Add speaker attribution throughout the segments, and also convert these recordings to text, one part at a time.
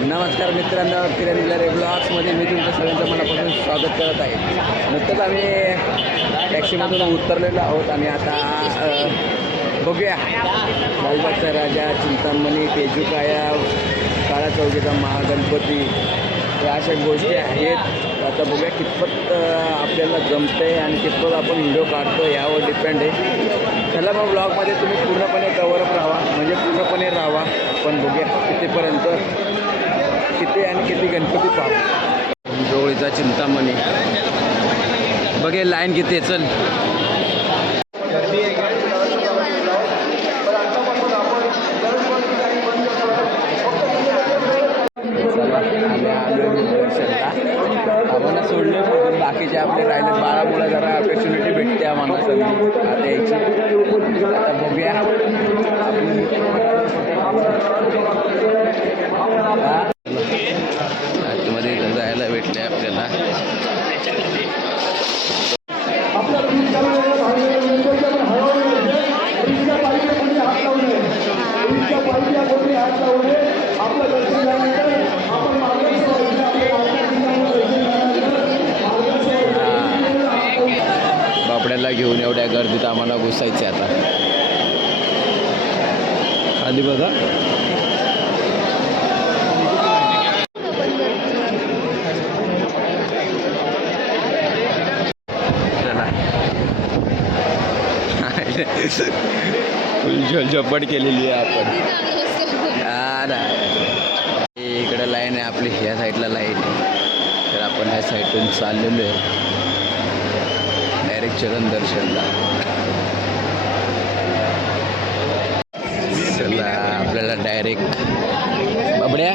Speaker 1: नमस्कार मित्रांनो किरण बिलारे ब्लॉग्समध्ये मी तुमच्या सगळ्यांचं मनापासून स्वागत करत आहे. नुकतंच आम्ही टॅक्सीमधून उतरलेलो आहोत आणि आता बघूया. लालबागचा राजा चिंतामणी तेजू काया काळा चौकीचा महागणपती या अशा गोष्टी आहेत. आता बघूया कितपत आपल्याला जमतं आहे आणि कितपत आपण व्हिडिओ काढतो यावर डिपेंड आहे. चला मग ब्लॉगमध्ये तुम्ही पूर्णपणे कवरअप राहा. म्हणजे पूर्णपणे राहा. पण बघूया कितीपर्यंत किती आणि किती गणपती पाहू. जवळीचा चिंतामणी. बघे लाईन किती आहे चल आम्ही आलो दर्शनला आम्हाला सोडले पण बाकीचे आपले राहिले बाळामुळे जरा ऑपॉर्च्युनिटी भेटते आम्हाला संधी आता यायची आता बघूया हा? आतमध्ये इथं जायला भेटले आपल्याला. बापड्याला घेऊन एवढ्या गर्दीत आम्हाला घुसायचे आता. आधी बघा. चला. केलेली आहे आपण. इकडे लाईन आहे आपली ह्या साईडला लाईन आहे. तर आपण ह्या साईडून चाललेलो आहे. डायरेक्ट चरण दर्शनला. आपल्याला डायरेक्ट बाबड्या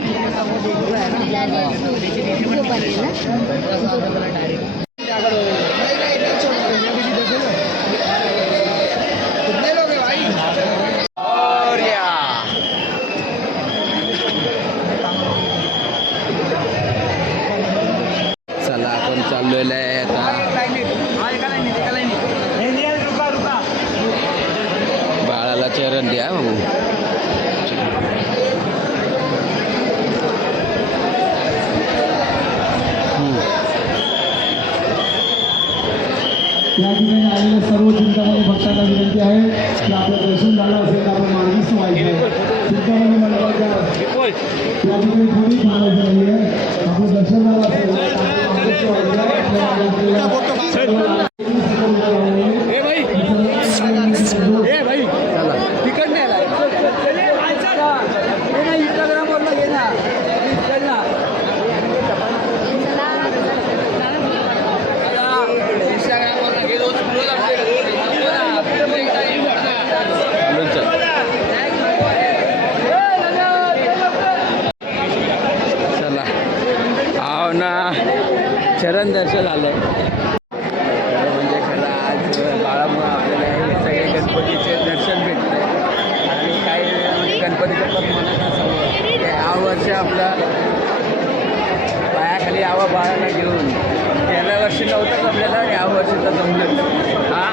Speaker 1: और्या. चला आपण चाललेलं आहे आता बाळाला चरण द्या भाऊ हम्म.
Speaker 2: या ठिकाणी आलेल्या सर्व चिंतामणी विनंती आहे की आपलं दर्शन झालं असेल तर आपण मार्गीच व्हायचं चिंतामणी मंडळाच्या या ठिकाणी कोणी थांबायचं नाही आहे. आपलं दर्शन झालं असेल तर आपण मार्गीच व्हायचं. आपल्याला आपल्याला
Speaker 1: चला चालून चल चला हाव चरण दर्शन आलं. म्हणजे खरं आज बाळामुळं आपल्याला हे सगळे गणपतीचे दर्शन भेटले. आणि काही म्हणजे गणपतीचं पण मनात असं की ह्या वर्षी आपला पायाखाली यावं बाळाला घेऊन. गेल्या वर्षी नव्हतं जमलेलं आणि या वर्षी तर जमलं हा?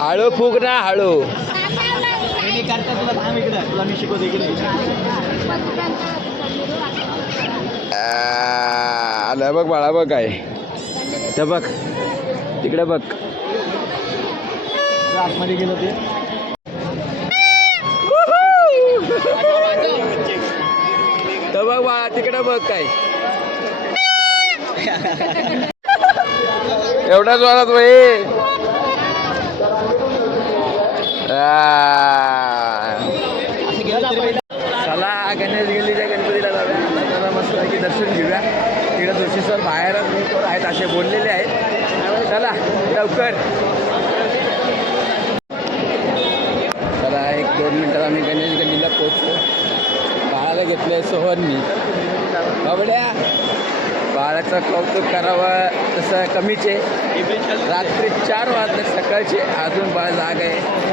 Speaker 1: हळू फुग ना हळू. आ, आलं बघ बाळा बघ काय. तर बघ. तिकडे बघ.
Speaker 2: आतमध्ये गेलो ते.
Speaker 1: तर बघ बाळा तिकडे बघ काय. एवढा जोरात भाई गणेश गल्लीच्या गणपतीला जाऊया मस्त की दर्शन घेऊया. तिकडे जोशी सर बाहेरच आहेत असे बोललेले आहेत. चला लवकर. चला एक दोन मिनटात आम्ही गणेश गल्लीला पोचतो बाळाला घेतलंय सोहननी. बाबड्या बाळाचं कौतुक करावं तसं कमीच. आहे रात्री चार वाजले सकाळचे. अजून बाळ जाग आहे.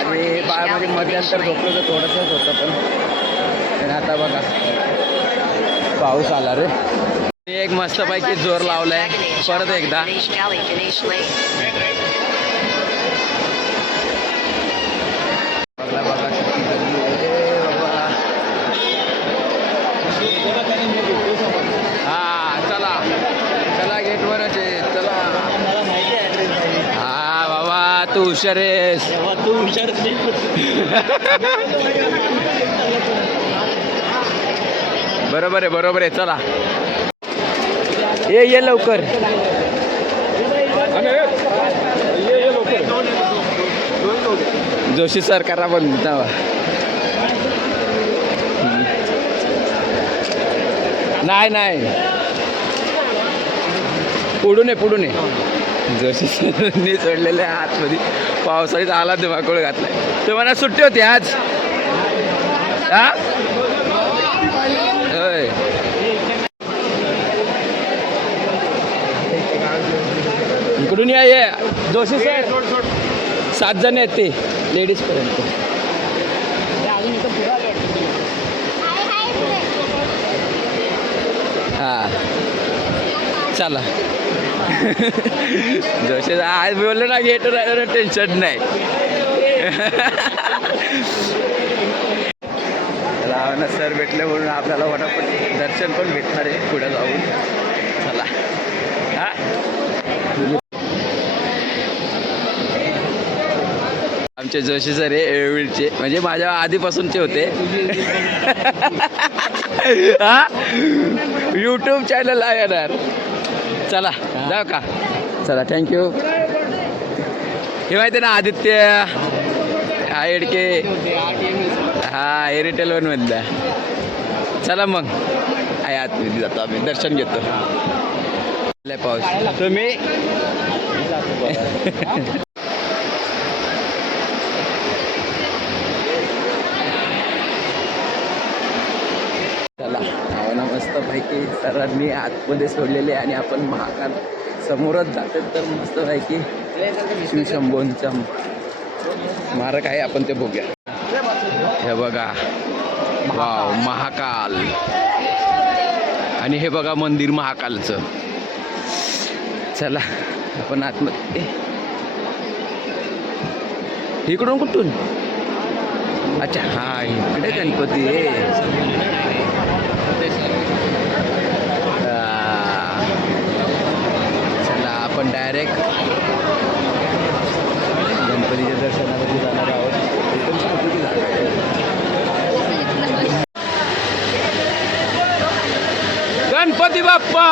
Speaker 1: आणि बाळामध्ये मध्यंतर झोपलं तर थोडंसंच होतं पण. आणि आता बघा. पाऊस आला रे. मी एक मस्तपैकी जोर लावलाय. परत एकदा. तू हुशार आहेस.
Speaker 3: तू हुशार
Speaker 1: बरोबर आहे बरोबर आहे चला. ये ये लवकर. जोशी सरकारला पण नावा नाही नाही. पुढून ये पुढून ये. जोशी सरनी चढलेले आतमध्ये पावसाळीत आला धुमाकूळ घातलाय. तुम्हाला सुट्टी होती आज? हा होय इकडून या ये. जोशी सर. सात जण आहेत ते लेडीज पर्यंत. हा. चला. जोशी आज बोललो ना घेतो राहिलं टेन्शन नाही. रावणा सर भेटले म्हणून आपल्याला वडापट दर्शन पण भेटणार आहे पुढे जाऊन. चला. हा. आमचे जोशी सर हे एवढचे म्हणजे माझ्या आधीपासूनचे होते. हा? यूट्यूब चॅनल आहे येणार. चला जाऊ का? चला थँक्यू हे माहिती ना आदित्य हा एडके हा एअरटेल वन मधला. चला मग. आहे आतमध्ये जातो आम्ही. दर्शन घेतो. पाऊस. तुम्ही? भावना मस्त पैकी सरांनी आतमध्ये सोडलेले आणि आपण महाकाल समोरच जातो तर मस्त पैकी शिवशंभोंचा स्मारक आहे. आपण ते बघूया. हे बघा. वाव महाकाल. आणि हे बघा मंदिर महाकालचं. चला आपण आतमध्ये. इकडून कुठून? अच्छा हा इकडे गणपती आहे आ, चला आपण डायरेक्ट गणपतीच्या दर्शनासाठी जाणार आहोत इथून गणपती जाणार आहे. गणपती बाप्पा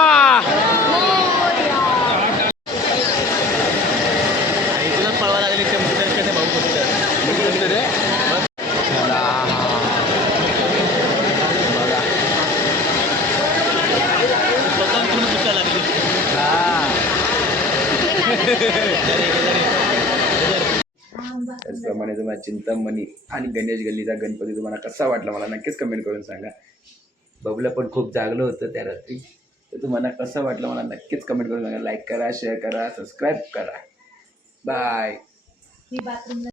Speaker 3: तुला पळवा लागले कम्प्युटर कसे भाऊ कम्प्युटर
Speaker 1: चला बघा
Speaker 3: स्वतः तुम्ही पुढच्या लागली
Speaker 1: त्याचप्रमाणे तुम्हाला चिंतामणी आणि गणेश गल्लीचा गणपती तुम्हाला कसा वाटला मला नक्कीच कमेंट करून सांगा. बबलं पण खूप जागलं होतं त्या रात्री. तर तुम्हाला कसं वाटलं मला नक्कीच कमेंट करून सांगा. लाईक करा शेअर करा सबस्क्राईब करा. बाय